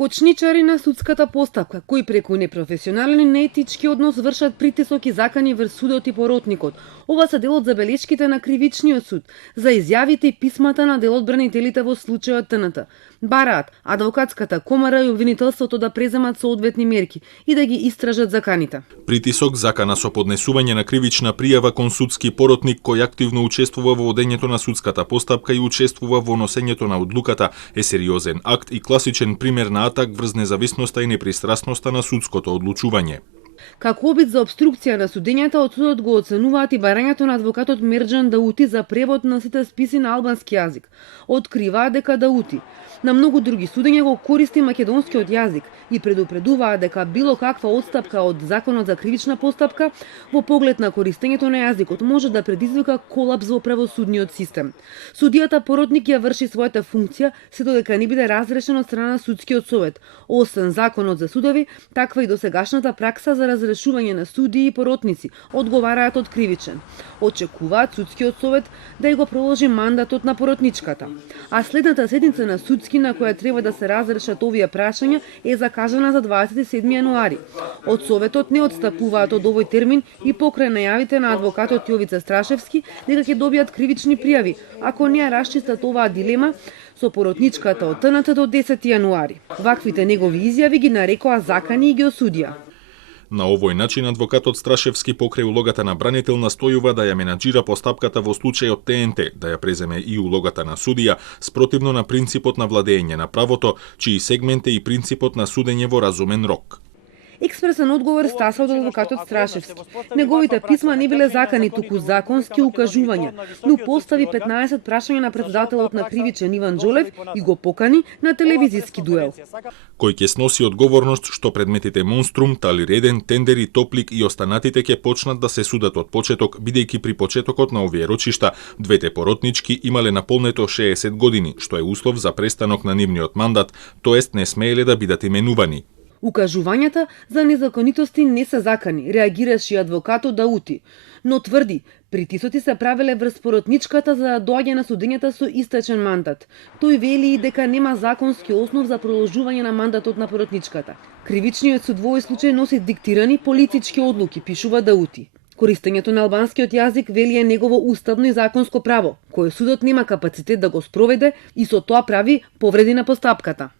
Кочничари на судската постапка, кои преку непрофесионален и неетички однос вршат притисок и закани врз судот и поротникот. Ова се дел од забелешките на кривичниот суд за изјавите и писмата на делодбранителите во случајот ТНТ. Бараат адвокатската комара и обвинителството да преземат соодветни мерки и да ги истражат заканите. Притисок, закана со поднесување на кривична пријава кон судски поротник кој активно учествува во водењето на судската постапка и учествува во носењето на одлуката е сериозен акт и класичен пример на атак врз независноста и непристрасноста на судското одлучување. Како обид за обструкција на судењата, од судот го оценуваат и барањето на адвокатот Мерџан Даути за превод на сите списи на албански јазик. Откриваат дека Даути на многу други судења го користи македонскиот јазик и предупредуваат дека било каква отстапка од законот за кривична постапка во поглед на користењето на јазикот може да предизвика колапс во правосудниот систем. Судијата поротник ја врши својата функција се додека не биде разрешен од страна на судскиот совет. Освен законот за судови, таква и досегашната пракса за разрешување на судии и поротници одговараат од кривичен. Очекуваат судскиот совет да ја го проложи мандатот на поротничката. А следната седница на судски на која треба да се разрешат овие прашања е закажана за 27 јануари. Од советот не отстапуваат од овој термин и покрај најавите на адвокатот Јовица Страшевски дека ќе добијат кривични пријави ако не ја расчистат оваа дилема со поротничката од ТНТ до 10 јануари. Ваквите негови изјави ги нарекоа закани и ги осудија. На овој начин адвокатот Страшевски покрај улогата на бранител настојува да ја менаџира постапката во случајот ТНТ, да ја преземе и улогата на судија, спротивно на принципот на владење на правото, чиј сегмент е и принципот на судење во разумен рок. Експресен одговор стаса од адвокатот Страшевски. Неговите писма не биле закани, туку законски укажувања, но постави 15 прашања на председателот на кривичен Иван Џолев и го покани на телевизиски дуел. Кој ќе сноси одговорност што предметите Монструм, Талиреден, Тендери, Топлик и останатите ќе почнат да се судат од почеток, бидејќи при почетокот на овие рочишта двете поротнички имале наполнето 60 години, што е услов за престанок на нивниот мандат, тоест не смееле да бидат именувани. Укажувањата за незаконитости не се закани, реагираше и адвокатот Даути, но тврди, притисоци се правеле врз поротничката за да доаѓа на судењата со истечен мандат. Тој вели и дека нема законски основ за продолжување на мандатот на поротничката. Кривичниот суд во овој случај носи диктирани политички одлуки, пишува Даути. Користењето на албанскиот јазик вели е негово уставно и законско право, кое судот нема капацитет да го спроведе и со тоа прави повреди на постапката.